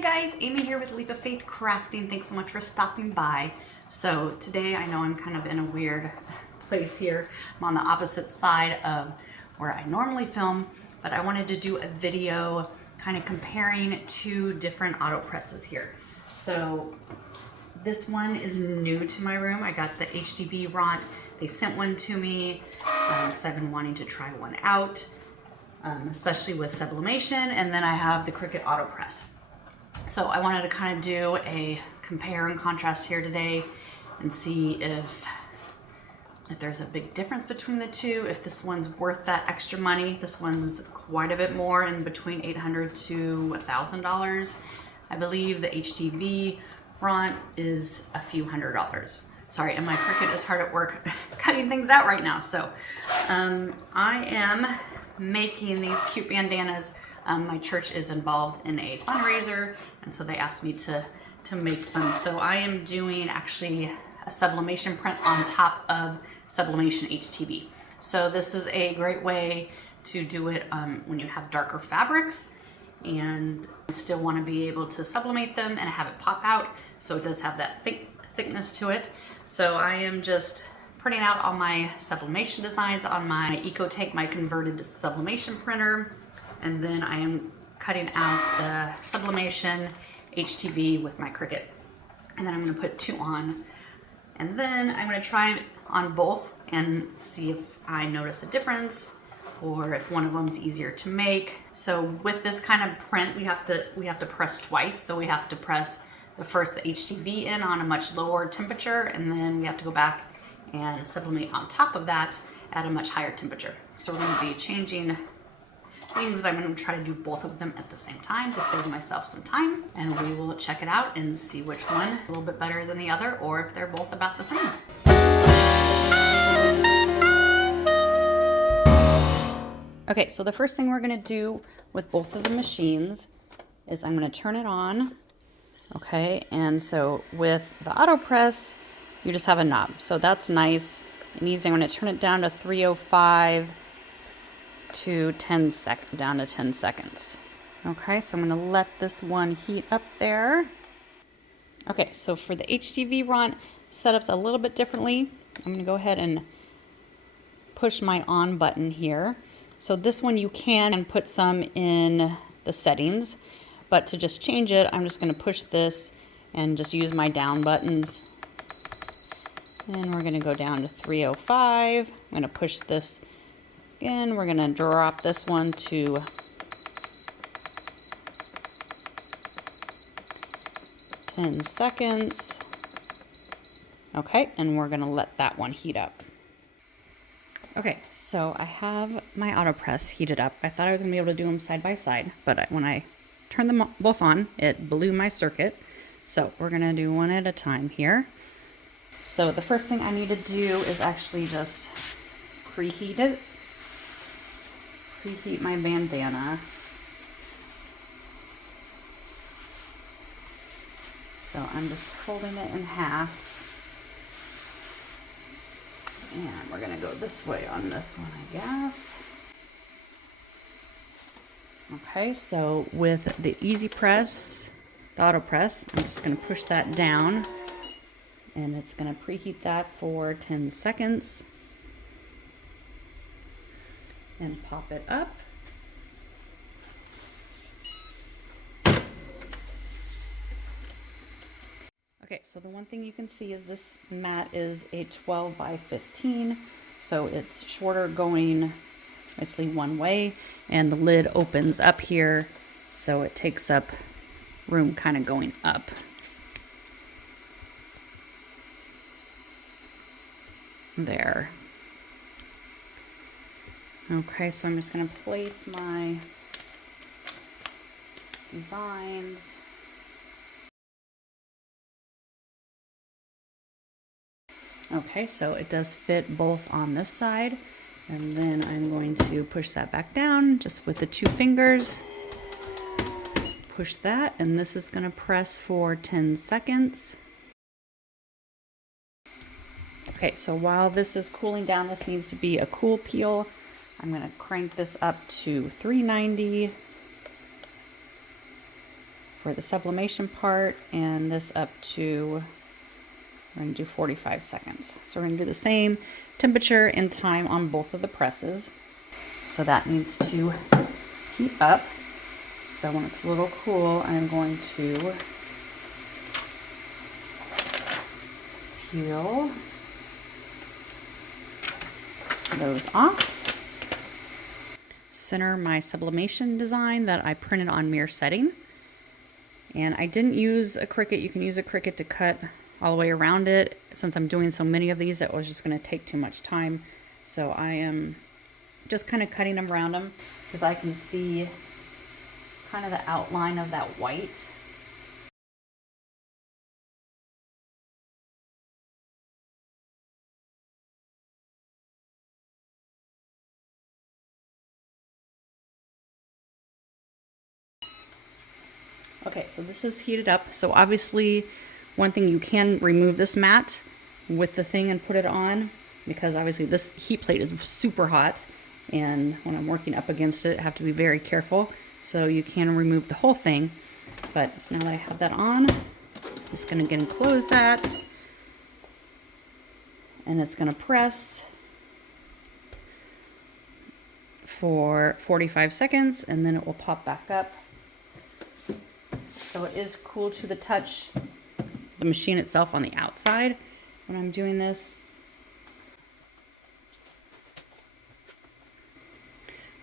Hey guys, Amy here with Leap of Faith Crafting. Thanks so much for stopping by. So today I know I'm kind of in a weird place here. I'm on the opposite side of where I normally film, but I wanted to do a video kind of comparing two different auto presses here. So this one is new to my room. I got the Htvront. They sent one to me because I've been wanting to try one out, especially with sublimation. And then I have the Cricut Auto Press. So I wanted to kind of do a compare and contrast here today and see if there's a big difference between the two, if this one's worth that extra money. This one's quite a bit more, in between $800 to $1,000. I believe the Htvront is a few $100s. Sorry, and my Cricut is hard at work cutting things out right now. So I am making these cute bandanas. My church is involved in a fundraiser, and so they asked me to make some. So I am doing actually a sublimation print on top of Sublimation HTV. So this is a great way to do it when you have darker fabrics and still want to be able to sublimate them and have it pop out. So it does have that thickness to it. So I am just printing out all my sublimation designs on my EcoTank, my converted sublimation printer. And then I am cutting out the sublimation HTV with my Cricut. And then I'm going to put two on. And then I'm going to try on both and see if I notice a difference or if one of them is easier to make. So with this kind of print, we have to press twice. So we have to press the HTV in on a much lower temperature, and then we have to go back and sublimate on top of that at a much higher temperature. So we're going to be changing things. I'm going to try to do both of them at the same time to save myself some time, and we will check it out and see which one is a little bit better than the other, or if they're both about the same. Okay, so the first thing we're going to do with both of the machines is I'm going to turn it on. Okay, and so with the auto press, you just have a knob, so that's nice and easy. I'm going to turn it down to 305 to down to 10 seconds. Okay, so I'm going to let this one heat up there. Okay, so for the Htvront, setup's a little bit differently. I'm going to go ahead and push my on button here. So this one you can put some in the settings, but to just change it, I'm just going to push this and just use my down buttons. And we're going to go down to 305. I'm going to push this again. We're going to drop this one to 10 seconds. Okay, and we're going to let that one heat up. Okay, so I have my auto press heated up. I thought I was going to be able to do them side by side, but when I turned them both on, it blew my circuit. So we're going to do one at a time here. So the first thing I need to do is actually just preheat it. Preheat my bandana. So I'm just folding it in half. And we're going to go this way on this one, I guess. Okay, so with the easy press, the auto press, I'm just going to push that down, and it's going to preheat that for 10 seconds and pop it up. Okay, so the one thing you can see is this mat is a 12 by 15, so it's shorter going nicely one way, and the lid opens up here, so it takes up room kind of going up. There. Okay, so I'm just going to place my designs. Okay, so it does fit both on this side, and then I'm going to push that back down just with the two fingers. Push that, and this is going to press for 10 seconds. Okay, so while this is cooling down, this needs to be a cool peel. I'm going to crank this up to 390. for the sublimation part, and this up to, we're going to do 45 seconds. So we're going to do the same temperature and time on both of the presses. So that needs to heat up. So when it's a little cool, I'm going to peel those off. Center my sublimation design that I printed on mirror setting. And I didn't use a Cricut. You can use a Cricut to cut all the way around it. Since I'm doing so many of these, it was just going to take too much time. So I am just kind of cutting them around them because I can see kind of the outline of that white. Okay, so this is heated up. So obviously, one thing, you can remove this mat with the thing and put it on, because obviously this heat plate is super hot, and when I'm working up against it, I have to be very careful. So you can remove the whole thing. But so now that I have that on, I'm just gonna again close that, and it's gonna press for 45 seconds, and then it will pop back up. So it is cool to the touch, the machine itself on the outside when I'm doing this.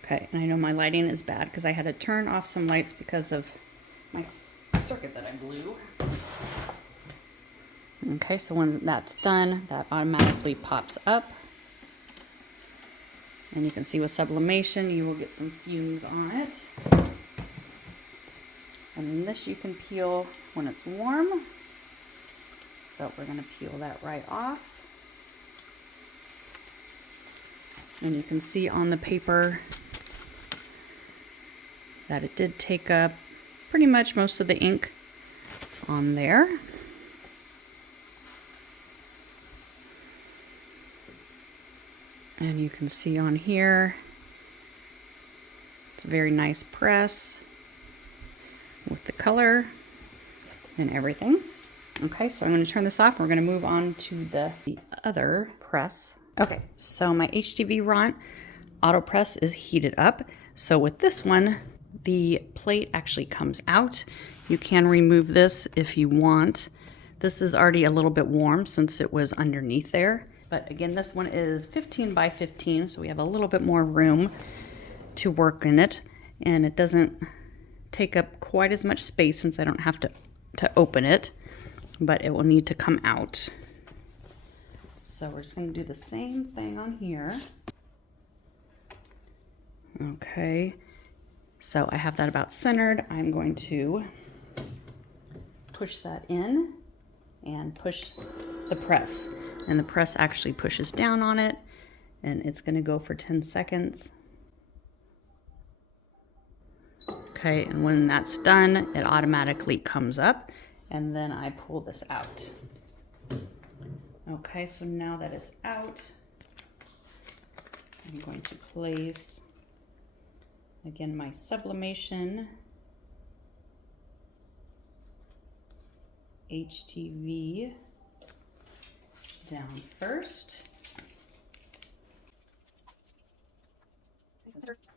Okay, and I know my lighting is bad because I had to turn off some lights because of my circuit that I blew. Okay, so when that's done, that automatically pops up. And you can see with sublimation, you will get some fumes on it. And this you can peel when it's warm. So we're going to peel that right off. And you can see on the paper that it did take up pretty much most of the ink on there. And you can see on here, it's a very nice press with the color and everything. Okay, so I'm going to turn this off. We're going to move on to the other press. Okay, so my Htvront Auto Press is heated up. So with this one, the plate actually comes out. You can remove this if you want. This is already a little bit warm since it was underneath there. But again, this one is 15 by 15, so we have a little bit more room to work in it. And it doesn't take up quite as much space since I don't have to open it, but it will need to come out. So we're just going to do the same thing on here. Okay, so I have that about centered. I'm going to push that in and push the press. And the press actually pushes down on it, and it's going to go for 10 seconds. Okay, and when that's done, it automatically comes up, and then I pull this out. Okay, so now that it's out, I'm going to place, again, my sublimation HTV down first.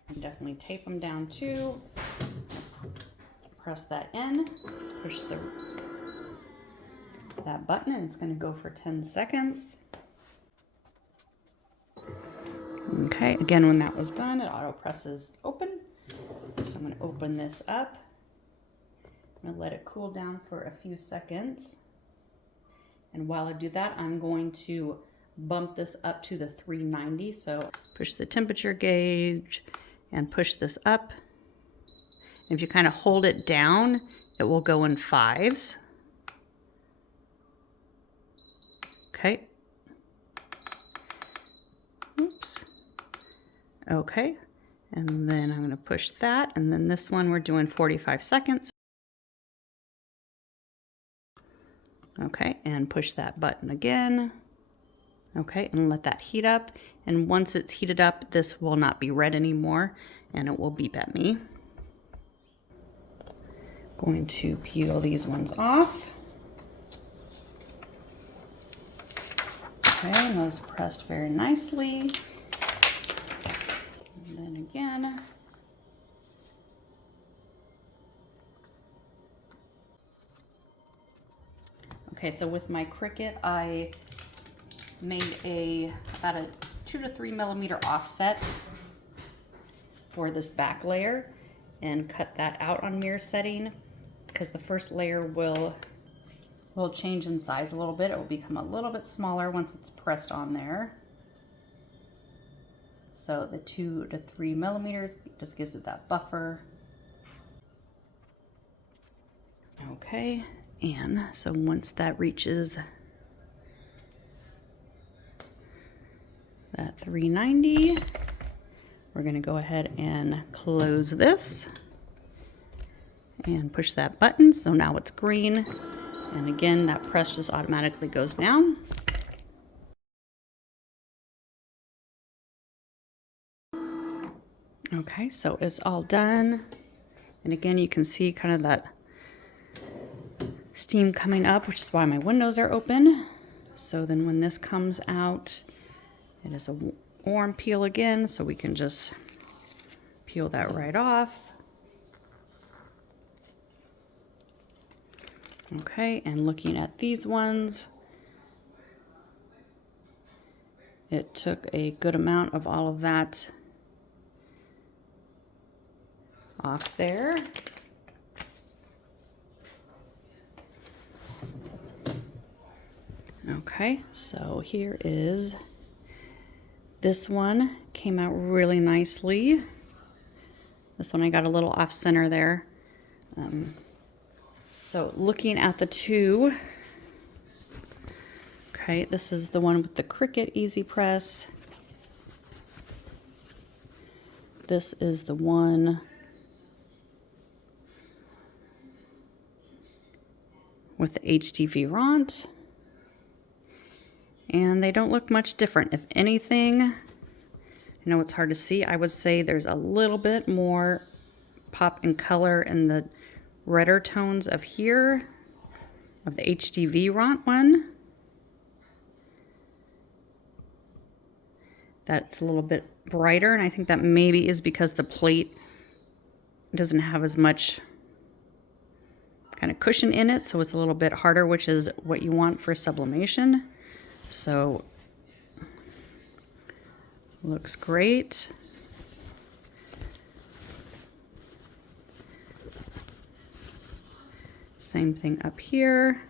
And definitely tape them down too. Press that in, push that button, and it's going to go for 10 seconds. Okay, again, when that was done, it auto presses open. So I'm going to open this up. I'm going to let it cool down for a few seconds. And while I do that, I'm going to bump this up to the 390. So push the temperature gauge and push this up. And if you kind of hold it down, it will go in 5s. Okay. Oops. Okay. And then I'm going to push that. And then this one, we're doing 45 seconds. Okay, and push that button again. Okay, and let that heat up. And once it's heated up, this will not be red anymore, and it will beep at me. Going to peel these ones off. Okay, and those pressed very nicely. And then again. Okay, so with my Cricut, I made about a 2 to 3 millimeter offset for this back layer and cut that out on mirror setting, because the first layer will change in size a little bit. It will become a little bit smaller once it's pressed on there. So the 2 to 3 millimeters just gives it that buffer. Okay, and so once that reaches that 390, we're going to go ahead and close this and push that button. So now it's green. And again, that press just automatically goes down. Okay, so it's all done. And again, you can see kind of that steam coming up, which is why my windows are open. So then when this comes out, it is a warm peel again, so we can just peel that right off. Okay, and looking at these ones, it took a good amount of all of that off there. Okay, so here is, this one came out really nicely. This one I got a little off center there. So looking at the two, okay, this is the one with the Cricut Easy Press. This is the one with the Htvront. And they don't look much different. If anything, I know it's hard to see, I would say there's a little bit more pop in color in the redder tones of here, of the Htvront one. That's a little bit brighter, and I think that maybe is because the plate doesn't have as much kind of cushion in it, so it's a little bit harder, which is what you want for sublimation. So looks great. Same thing up here.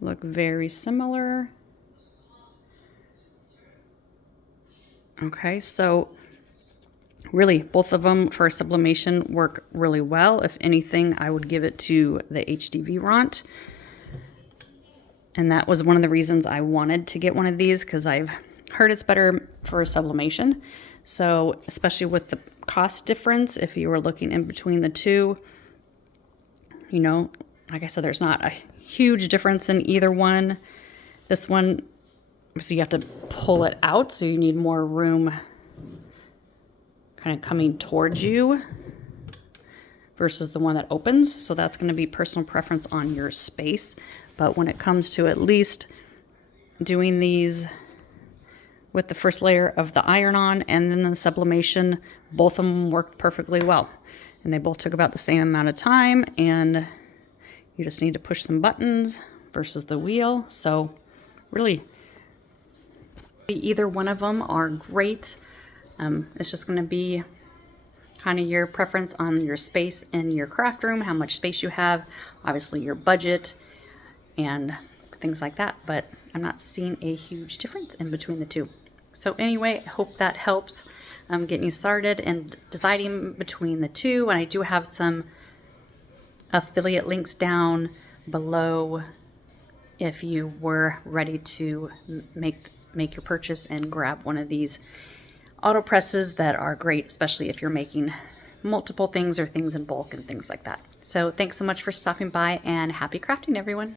Look very similar. Okay, so really both of them for sublimation work really well. If anything, I would give it to the Htvront. And that was one of the reasons I wanted to get one of these, because I've heard it's better for sublimation. So especially with the cost difference, if you were looking in between the two, you know, like I said, there's not a huge difference in either one. This one, so you have to pull it out, so you need more room kind of coming towards you versus the one that opens. So that's going to be personal preference on your space. But when it comes to at least doing these with the first layer of the iron-on and then the sublimation, both of them worked perfectly well. And they both took about the same amount of time, and you just need to push some buttons versus the wheel. So really, either one of them are great. It's just going to be kind of your preference on your space in your craft room, how much space you have, obviously your budget, and things like that. But I'm not seeing a huge difference in between the two. So anyway, I hope that helps getting you started and deciding between the two. And I do have some affiliate links down below if you were ready to make your purchase and grab one of these auto presses that are great, especially if you're making multiple things or things in bulk and things like that. So thanks so much for stopping by, and happy crafting, everyone.